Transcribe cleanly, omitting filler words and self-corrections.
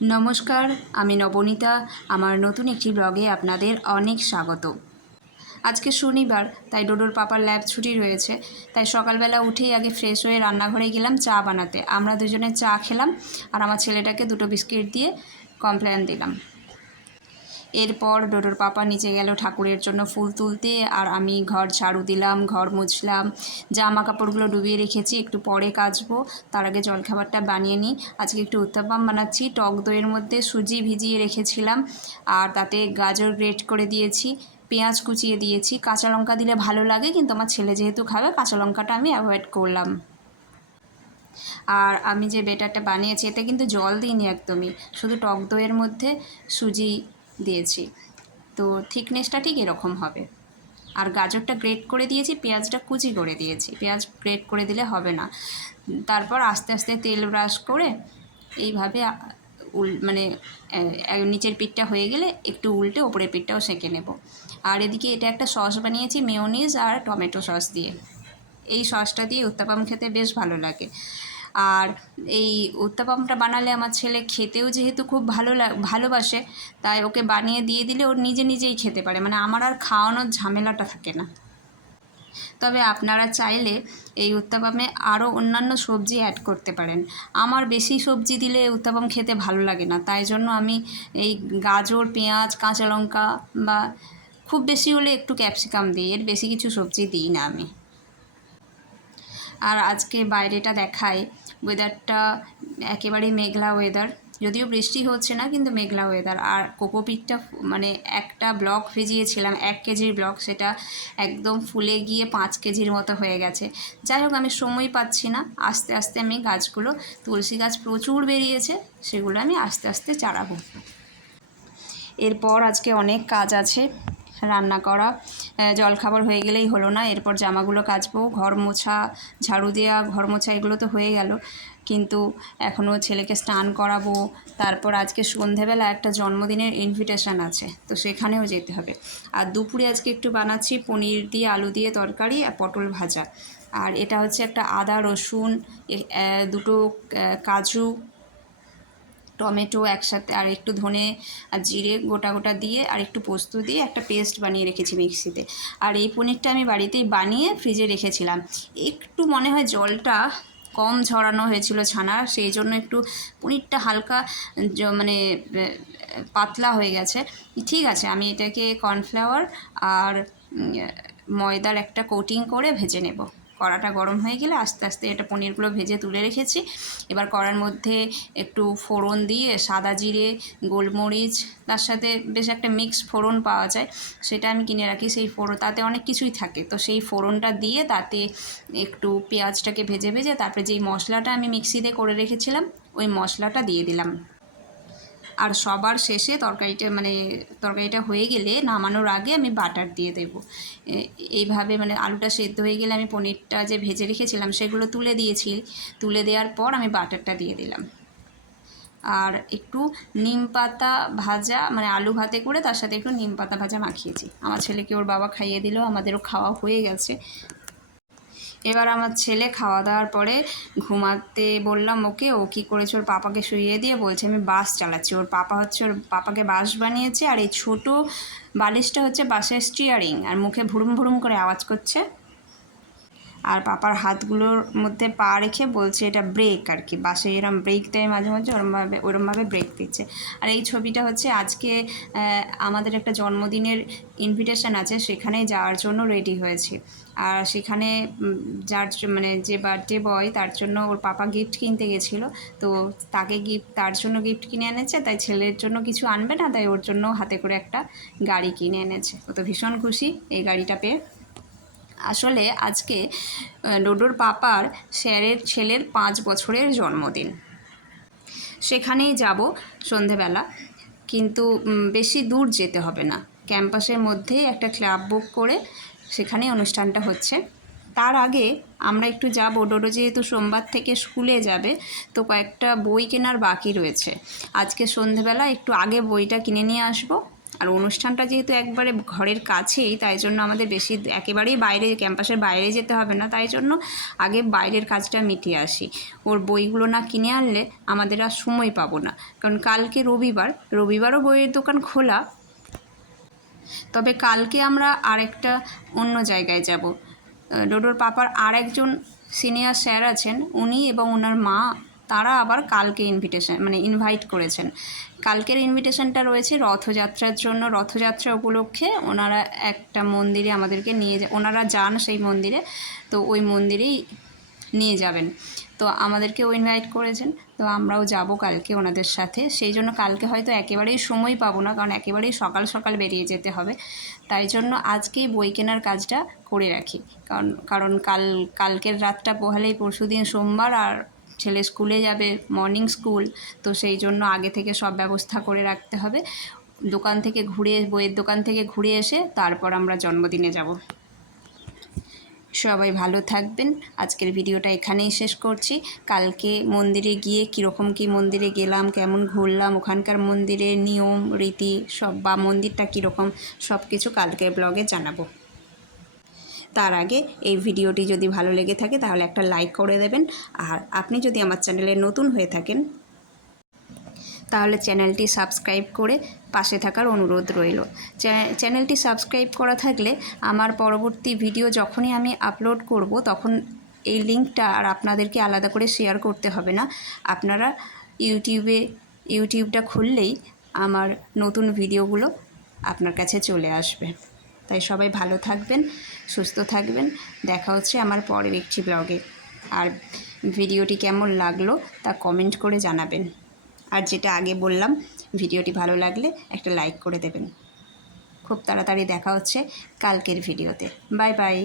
নমস্কার, আমি নবনীতা। আমার নতুন একটি ব্লগে আপনাদের অনেক স্বাগত। আজকে শনিবার, তাই ডোডোর পাপার ল্যাব ছুটি রয়েছে। তাই সকালবেলা উঠেই আগে ফ্রেশ হয়ে রান্নাঘরে গেলাম চা বানাতে। আমরা দুজনে চা খেলাম আর আমার ছেলেটাকে 2টো বিস্কিট দিয়ে কমপ্লেন দিলাম। এরপর ডোডোর পাপা নিচে গেল ঠাকুরের জন্য ফুল তুলতে, আর আমি ঘর ঝাড়ু দিলাম, ঘর মুছলাম, জামা কাপড়গুলো ডুবিয়ে রেখেছি, একটু পরে কাচবো। তার আগে জলখাবারটা বানিয়ে নিই। আজকে একটু উত্তাপাম বানাচ্ছি। টক দইয়ের মধ্যে সুজি ভিজিয়ে রেখেছিলাম, আর তাতে গাজর গ্রেট করে দিয়েছি, পেঁয়াজ কুচিয়ে দিয়েছি। কাঁচা লঙ্কা দিলে ভালো লাগে, কিন্তু আমার ছেলে যেহেতু খাবে কাঁচা লঙ্কাটা আমি অ্যাভয়েড করলাম। আর আমি যে বেটারটা বানিয়েছি এতে কিন্তু জল দিইনি একদমই, শুধু টক দইয়ের মধ্যে সুজি দিয়েছি। তো থিকনেসটা ঠিক এরকম হবে। আর গাজরটা গ্রেট করে দিয়েছি, পেঁয়াজটা কুচি করে দিয়েছি। পেঁয়াজ গ্রেট করে দিলে হবে না। তারপর আস্তে আস্তে তেল ব্রাশ করে এইভাবে মানে নিচের পিঠটা হয়ে গেলে একটু উল্টে ওপরের পিঠটাও সেঁকে নেব। আর এদিকে এটা একটা সস বানিয়েছি মেয়োনিজ আর টমেটো সস দিয়ে। এই সসটা দিয়ে উত্তাপাম খেতে বেশ ভালো লাগে। আর এই উত্তাপামটা বানালে আমার ছেলে খেতেও যেহেতু খুব ভালোবাসে, তাই ওকে বানিয়ে দিয়ে দিলে ওর নিজেই খেতে পারে, মানে আমার আর খাওয়ানোর ঝামেলাটা থাকে না। তবে আপনারা চাইলে এই উত্তাপামে আরও অন্যান্য সবজি অ্যাড করতে পারেন। আমার বেশি সবজি দিলে উত্তাপাম খেতে ভালো লাগে না, তাই জন্য আমি এই গাজর, পেঁয়াজ, কাঁচা লঙ্কা বা খুব বেশি হলে একটু ক্যাপসিকাম দিই, এর বেশি কিছু সবজি দিই না আমি। আর আজকে বাইরেটা দেখায়, ওয়েদারটা একেবারেই মেঘলা ওয়েদার, যদিও বৃষ্টি হচ্ছে না, কিন্তু মেঘলা ওয়েদার। আর কোকোপিটটা মানে একটা ব্লক ভিজিয়েছিলাম 1 কেজির ব্লক, সেটা একদম ফুলে গিয়ে 5 কেজির মতো হয়ে গেছে। যাই হোক, আমি সময় পাচ্ছি না, আস্তে আস্তে আমি গাছগুলো, তুলসী গাছ প্রচুর বেরিয়েছে, সেগুলো আমি আস্তে আস্তে চারাবো। এরপর আজকে অনেক কাজ আছে, রান্না করা, জলখাবার হয়ে গেলেই হলো না। এরপর জামাগুলো কাচবো, ঘর মোছা, ঝাড়ু দেওয়া, ঘর মোছা এগুলো তো হয়ে গেল, কিন্তু এখনও ছেলেকে স্নান করাবো। তারপর আজকে সন্ধেবেলা একটা জন্মদিনের ইনভিটেশন আছে, তো সেখানেও যেতে হবে। আর দুপুরে আজকে একটু বানাচ্ছি পনির দিয়ে আলু দিয়ে তরকারি আর পটল ভাজা। আর এটা হচ্ছে একটা আদা রসুন, 2টো কাজু, টমেটো একসাথে, আর একটু ধনে আর জিরে গোটা গোটা দিয়ে আর একটু পোস্ত দিয়ে একটা পেস্ট বানিয়ে রেখেছি মিক্সিতে। আর এই পনিরটা আমি বাড়িতেই বানিয়ে ফ্রিজে রেখেছিলাম। একটু মনে হয় জলটা কম ঝরানো হয়েছিল ছানা, সেই জন্য একটু পনিরটা হালকা মানে পাতলা হয়ে গেছে। ঠিক আছে, আমি এটাকে কর্নফ্লাওয়ার আর ময়দার একটা কোটিং করে ভেজে নেব। কড়াটা গরম হয়ে গেলে আস্তে আস্তে এটা পনিরগুলো ভেজে তুলে রেখেছি। এবার কড়ার মধ্যে একটু ফোড়ন দিয়ে সাদা জিরে, গোলমরিচ, তার সাথে বেশ একটা মিক্সড ফোড়ন পাওয়া যায়, সেটা আমি কিনে রাখি। সেই ফোড়ন, তাতে অনেক কিছুই থাকে, তো সেই ফোড়নটা দিয়ে তাতে একটু পেঁয়াজটাকে ভেজে ভেজে তারপরে যেই মশলাটা আমি মিক্সিতে করে রেখেছিলাম ওই মশলাটা দিয়ে দিলাম। আর সবার শেষে তরকারিটা হয়ে গেলে নামানোর আগে আমি বাটার দিয়ে দেবো। এইভাবে মানে আলুটা সেদ্ধ হয়ে গেলে আমি পনিরটা যে ভেজে রেখেছিলাম সেগুলো তুলে দেওয়ার পর আমি বাটারটা দিয়ে দিলাম। আর একটু নিম পাতা ভাজা, মানে আলু ভাতে করে তার সাথে একটু নিম পাতা ভাজা মাখিয়েছি। আমার ছেলেকে ওর বাবা খাইয়ে দিল, আমাদেরও খাওয়া হয়ে গেছে। এবার আমার ছেলে খাওয়া দাওয়ার পরে ঘুমাতে বললাম ওকে। ও কী করেছে, ওর পাপাকে শুইয়ে দিয়ে বলছে আমি বাস চালাচ্ছি। ওর পাপাকে বাস বানিয়েছে, আর এই ছোটো বালিশটা হচ্ছে বাসের স্টিয়ারিং, আর মুখে ভুরুম ভুরুম করে আওয়াজ করছে। আর পাপার হাতগুলোর মধ্যে পা রেখে বলছে এটা ব্রেক, আর কি বাসে এরম ব্রেক দেয় মাঝে মাঝে, ওরমভাবে ব্রেক দিচ্ছে। আর এই ছবিটা হচ্ছে আজকে আমাদের একটা জন্মদিনের ইনভিটেশন আছে, সেখানে যাওয়ার জন্য রেডি হয়েছি। আর সেখানে যে বার্থডে বয় তার জন্য ওর পাপা গিফট কিনতে গেছিলো, তো তার জন্য গিফট কিনে এনেছে, তাই ছেলের জন্য কিছু আনবে না, তাই ওর জন্য হাতে করে একটা গাড়ি কিনে এনেছে। ও তো ভীষণ খুশি এই গাড়িটা পেয়ে। আসলে আজকে ডোডোর পাপার স্যারের ছেলের 5 বছরের জন্মদিন, সেখানেই যাব সন্ধেবেলা, কিন্তু বেশি দূর যেতে হবে না, ক্যাম্পাসের মধ্যেই একটা ক্লাব বুক করে সেখানেই অনুষ্ঠানটা হচ্ছে। তার আগে আমরা একটু যাব, ডোডো যেহেতু সোমবার থেকে স্কুলে যাবে, তো কয়েকটা বই কেনার বাকি রয়েছে। আজকে সন্ধেবেলা একটু আগে বইটা কিনে নিয়ে আসবো, আর অনুষ্ঠানটা যেহেতু একবারে ঘরের কাছেই, তাই জন্য আমাদের বেশি একেবারেই বাইরে, ক্যাম্পাসের বাইরে যেতে হবে না, তাই জন্য আগে বাইরের কাজটা মিটিয়ে আসি। ওর বইগুলো না কিনে আনলে আমাদের আর সময় পাবো না, কারণ কালকে রবিবারও বইয়ের দোকান খোলা। তবে কালকে আমরা আরেকটা অন্য জায়গায় যাব। ডোডোর পাপার আর একজন সিনিয়র স্যার আছেন, উনি এবং ওনার মা, তারা আবার কালকে ইনভাইট করেছেন। কালকের ইনভিটেশনটা রয়েছে রথযাত্রার জন্য। রথযাত্রা উপলক্ষে ওনারা একটা মন্দিরে আমাদেরকে ওনারা যান সেই মন্দিরে, তো ওই মন্দিরেই নিয়ে যাবেন। তো আমাদেরকেও ইনভাইট করেছেন, তো আমরাও যাব কালকে ওনাদের সাথে। সেই জন্য কালকে হয়তো একেবারেই সময় পাবো না, কারণ একেবারেই সকাল সকাল বেরিয়ে যেতে হবে। তাই জন্য আজকেই বই কেনার কাজটা করে রাখি, কারণ কালকের রাতটা পোহালেই পরশুদিন সোমবার, আর ছেলে স্কুলে যাবে, মর্নিং স্কুল, তো সেই জন্য আগে থেকে সব ব্যবস্থা করে রাখতে হবে। বইয়ের দোকান থেকে ঘুরে এসে তারপর আমরা জন্মদিনে যাব। সবাই ভালো থাকবেন। আজকের ভিডিওটা এখানেই শেষ করছি। কালকে মন্দিরে গিয়ে কীরকম কী মন্দিরে গেলাম, কেমন ঘুরলাম, ওখানকার মন্দিরের নিয়ম রীতি সব, বা মন্দিরটা কীরকম, সব কিছু কালকের ব্লগে জানাবো। তার আগে এই ভিডিওটি যদি ভালো লেগে থাকে তাহলে একটা লাইক করে দেবেন। আর আপনি যদি আমার চ্যানেলে নতুন হয়ে থাকেন তাহলে চ্যানেলটি সাবস্ক্রাইব করে পাশে থাকার অনুরোধ রইল। চ্যানেলটি সাবস্ক্রাইব করা থাকলে আমার পরবর্তী ভিডিও যখনই আমি আপলোড করব তখন এই লিঙ্কটা আর আপনাদেরকে আলাদা করে শেয়ার করতে হবে না। আপনারা ইউটিউবটা খুললেই আমার নতুন ভিডিওগুলো আপনার কাছে চলে আসবে। তাই সবাই ভালো থাকবেন, সুস্থ থাকবেন। দেখা হচ্ছে আমার পরের একটি ব্লগে। আর ভিডিওটি কেমন লাগলো তা কমেন্ট করে জানাবেন। আর যেটা আগে বললাম, ভিডিওটি ভালো লাগলে একটা লাইক করে দেবেন। খুব তাড়াতাড়ি দেখা হচ্ছে কালকের ভিডিওতে। Bye bye.